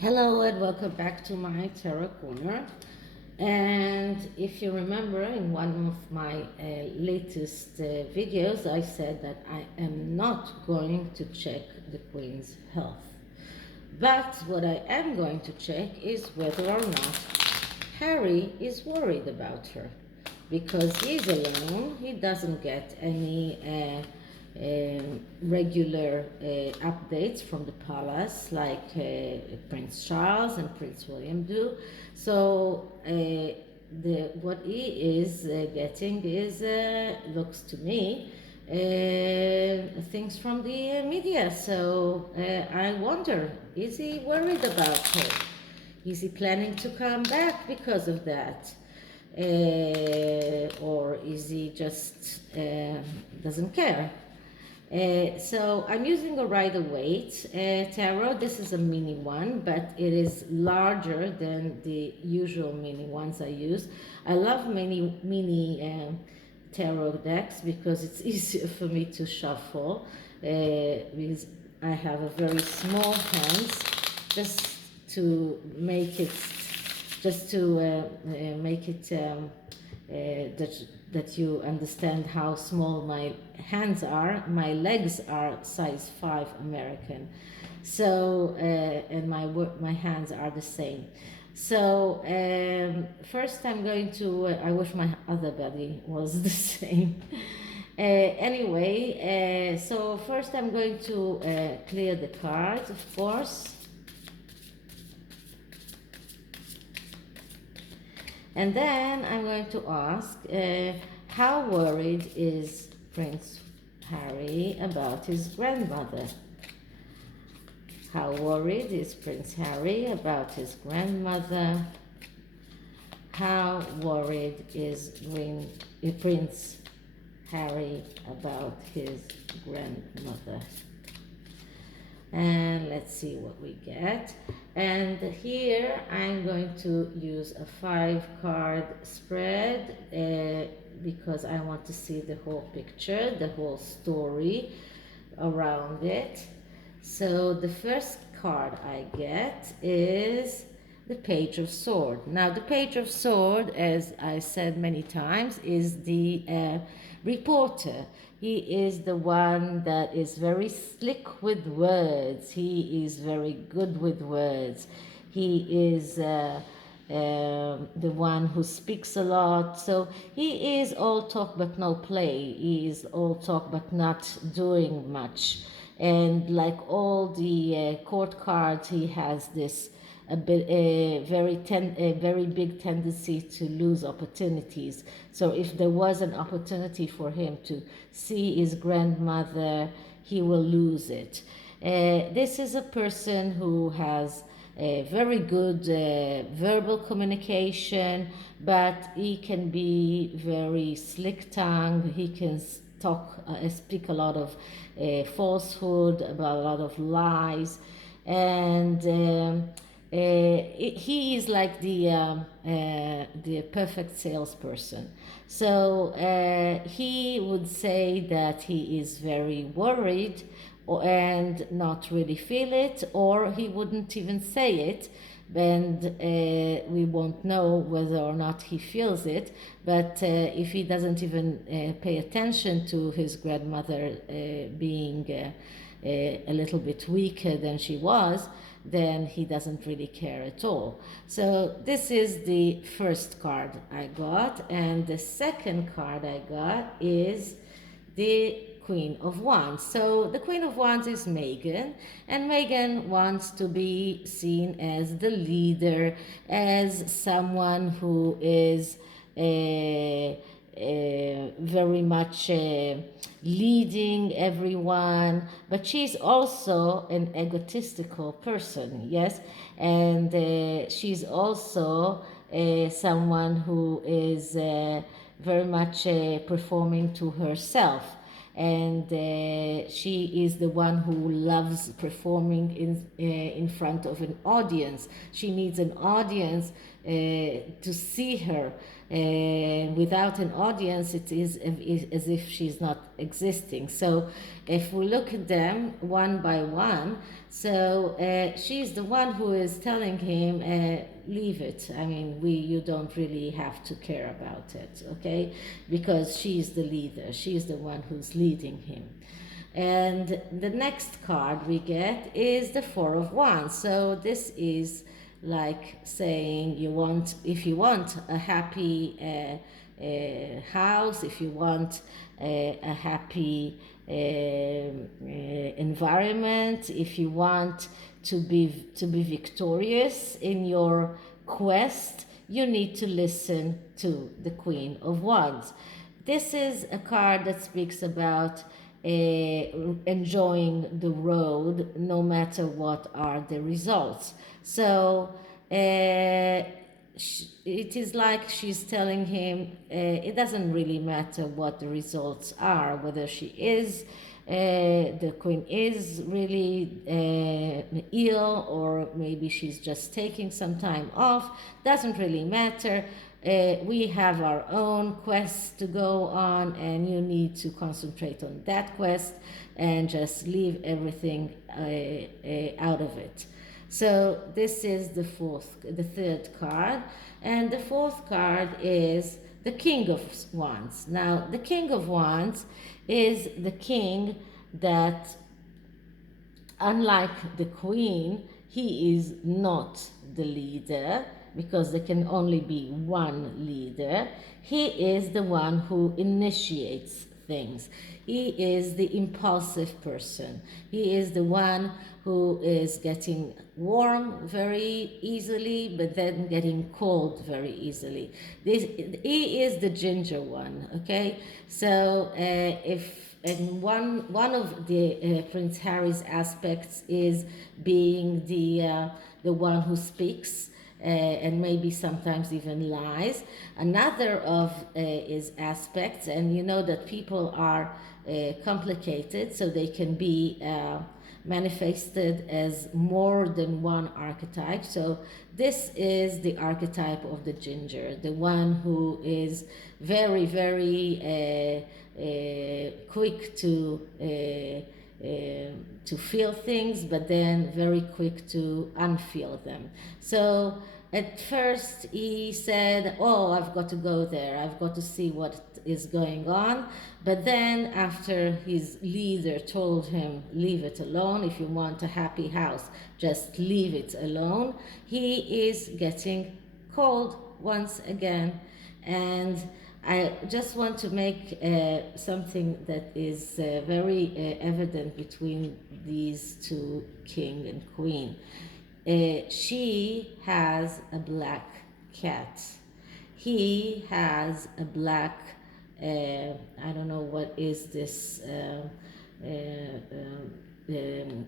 Hello and welcome back to my Tarot Corner. And if you remember, in one of my latest videos, I said that I am not going to check the Queen's health. But what I am going to check is whether or not Harry is worried about her. Because he's alone, he doesn't get any regular updates from the palace like Prince Charles and Prince William do. So what he is getting is, looks to me, things from the media. So I wonder, is he worried about her? Is he planning to come back because of that? Or is he just doesn't care? So I'm using a Rider-Waite tarot. This is a mini one, but it is larger than the usual mini ones I use. I love mini tarot decks because it's easier for me to shuffle because I have a very small hands, just to make it that you understand how small my hands are. My legs are size 5 American, so and my hands are the same. So first I'm going to, I wish my other body was the same. Anyway, so first I'm going to clear the cards, of course. And then I'm going to ask, how worried is Prince Harry about his grandmother? How worried is Prince Harry about his grandmother? How worried is Prince Harry about his grandmother? And let's see what we get. And here I'm going to use a 5-card spread because I want to see the whole picture, the whole story around it. So the first card I get is the Page of Swords. Now the Page of Swords, as I said many times, is the reporter. He is the one that is very slick with words. He is very good with words. He is the one who speaks a lot. So he is all talk but no play. He is all talk but not doing much. And like all the court cards, he has this a very big tendency to lose opportunities. So if there was an opportunity for him to see his grandmother, he will lose it. This is a person who has a very good verbal communication, but he can be very slick-tongued. He can speak a lot of falsehood, about a lot of lies, and he is like the perfect salesperson. So he would say that he is very worried and not really feel it, or he wouldn't even say it, and we won't know whether or not he feels it. But if he doesn't even pay attention to his grandmother being a little bit weaker than she was, then he doesn't really care at all. So this is the first card I got, and the second card I got is the Queen of Wands. So the Queen of Wands is Megan, and Megan wants to be seen as the leader, as someone who is very much leading everyone, but she's also an egotistical person, yes, and she's also someone who is very much performing to herself, and she is the one who loves performing in front of an audience. She needs an audience to see her. without an audience, it is as if she's not existing. So if we look at them one by one, so she's the one who is telling him, leave it. I mean, you don't really have to care about it, okay? Because she's the leader. She's the one who's leading him. And the next card we get is the Four of Wands. So this is like saying if you want a happy house, if you want a happy environment, if you want to be victorious in your quest, you need to listen to the Queen of Wands. This is a card that speaks about enjoying the road no matter what are the results. So it is like she's telling him it doesn't really matter what the results are, whether she is the queen is really ill, or maybe she's just taking some time off, doesn't really matter. We have our own quests to go on, and you need to concentrate on that quest and just leave everything out of it. So this is the third card, and the fourth card is the King of Wands. Now, the King of Wands is the king that, unlike the Queen, he is not the leader, because there can only be one leader. He is the one who initiates things. He is the impulsive person. He is the one who is getting warm very easily, but then getting cold very easily. He is the ginger one, okay? So and one of the Prince Harry's aspects is being the one who speaks, and maybe sometimes even lies. Another of his aspects, and you know that people are complicated, so they can be manifested as more than one archetype. So this is the archetype of the ginger, the one who is very, very quick to feel things, but then very quick to unfeel them. So at first he said, oh, I've got to go there, I've got to see what is going on. But then after his leader told him, leave it alone, if you want a happy house, just leave it alone, he is getting cold once again. And I just want to make something that is very evident between these two, king and queen. She has a black cat. He has a black, I don't know what is this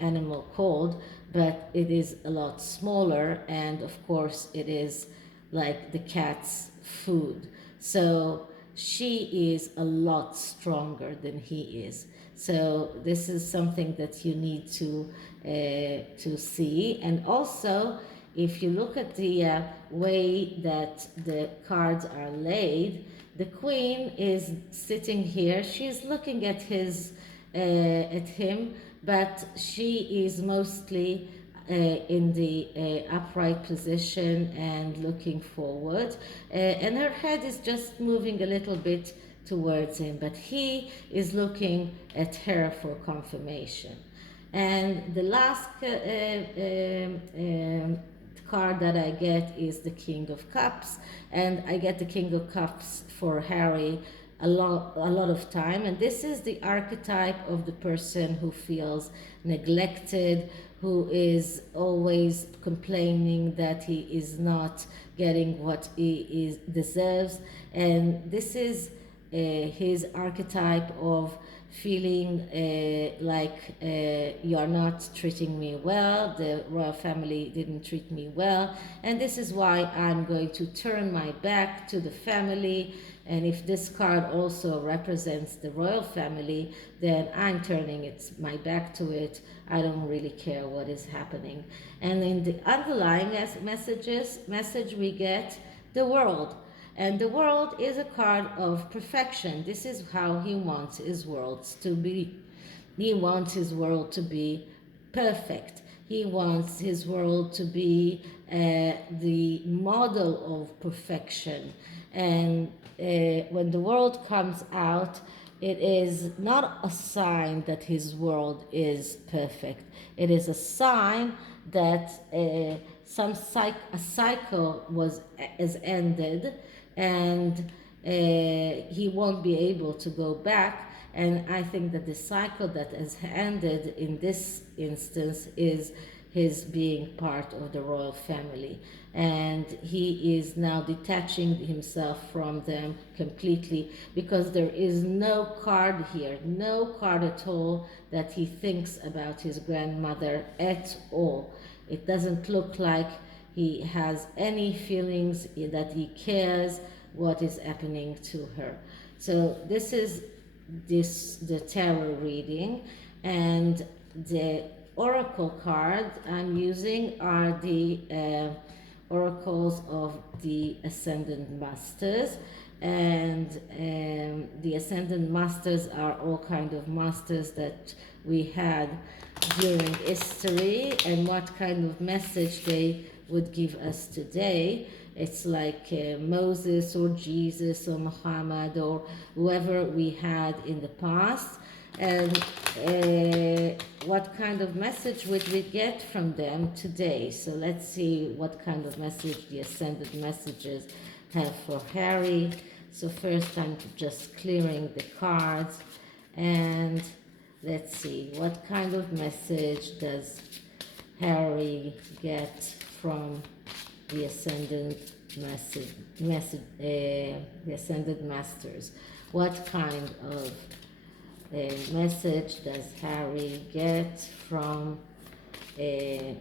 animal called, but it is a lot smaller, and of course it is like the cat's food. So she is a lot stronger than he is. So this is something that you need to see. And also, if you look at the way that the cards are laid, the queen is sitting here. She's looking at him, but she is mostly in the upright position and looking forward, and her head is just moving a little bit towards him, but he is looking at her for confirmation. And the last card that I get is the King of Cups, and I get the King of Cups for Harry a lot of time, and this is the archetype of the person who feels neglected, who is always complaining that he is not getting what he deserves. And this is his archetype of feeling like you are not treating me well, the royal family didn't treat me well, and this is why I'm going to turn my back to the family. And if this card also represents the royal family, then I'm turning my back to it. I don't really care what is happening. And in the underlying message we get the world. And the world is a card of perfection. This is how he wants his worlds to be. He wants his world to be perfect. He wants his world to be the model of perfection. And when the world comes out, it is not a sign that his world is perfect. It is a sign that a cycle is ended, and he won't be able to go back. And I think that the cycle that has ended in this instance is his being part of the royal family. And he is now detaching himself from them completely, because there is no card here, no card at all that he thinks about his grandmother at all. It doesn't look like he has any feelings, that he cares what is happening to her. So this is the tarot reading, and the oracle cards I'm using are the oracles of the Ascendant Masters. And the Ascendant Masters are all kind of masters that we had during history, and what kind of message they would give us today. It's like Moses or Jesus or Muhammad or whoever we had in the past. And what kind of message would we get from them today? So let's see what kind of message the Ascended Messages have for Harry. So first I'm just clearing the cards, and let's see what kind of message does Harry get from the Ascended the Ascended Masters. What kind of message does Harry get from the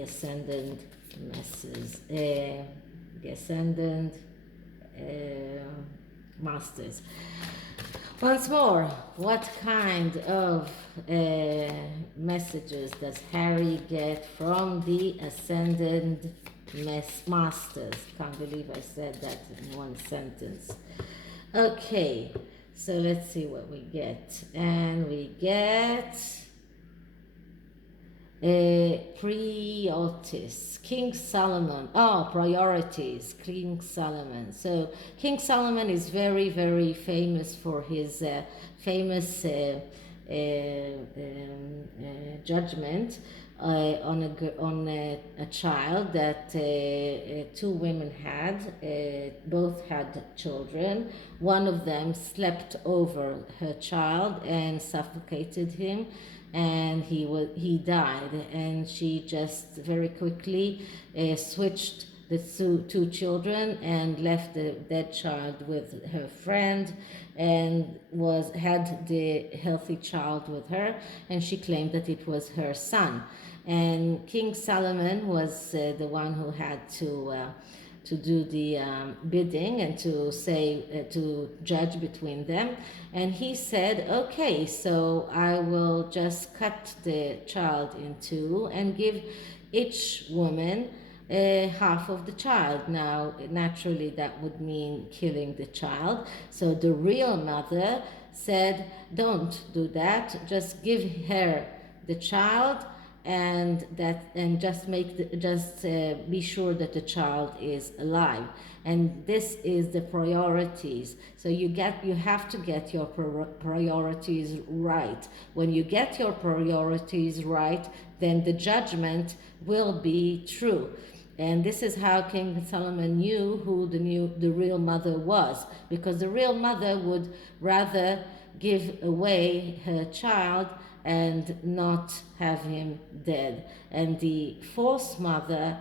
Ascendant Masters? The Ascendant Masters. Once more, what kind of messages does Harry get from the Ascendant Masters? Can't believe I said that in one sentence. Okay, so let's see what we get. And we get priorities, King Solomon. Oh, priorities, King Solomon. So King Solomon is very, very famous for his famous judgment on a child that two women had. Both had children. One of them slept over her child and suffocated him, and he died. And she just very quickly switched the two children and left the dead child with her friend, and had the healthy child with her, and she claimed that it was her son. And King Solomon was the one who had to do the bidding and to judge between them. And he said, okay, so I will just cut the child in two and give each woman half of the child. Now, naturally, that would mean killing the child. So the real mother said, don't do that, just give her the child, and just be sure that the child is alive. And this is the priorities. So you have to get your priorities right. When you get your priorities right, then the judgment will be true. And this is how King Solomon knew who the real mother was, because the real mother would rather give away her child and not have him dead. And the false mother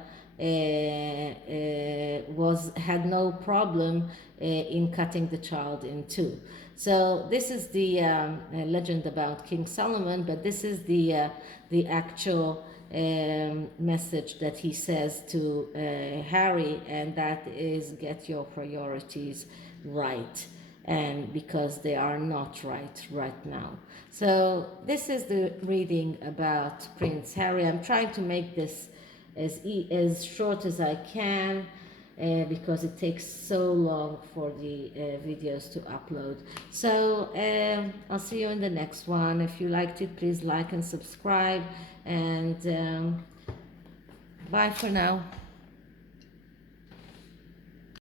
had no problem in cutting the child in two. So this is the legend about King Solomon, but this is the actual message that he says to Harry, and that is, get your priorities right, and because they are not right now. So this is the reading about Prince Harry. I'm trying to make this as short as I can. because it takes so long for the videos to upload. So I'll see you in the next one. If you liked it, please like and subscribe, and bye for now.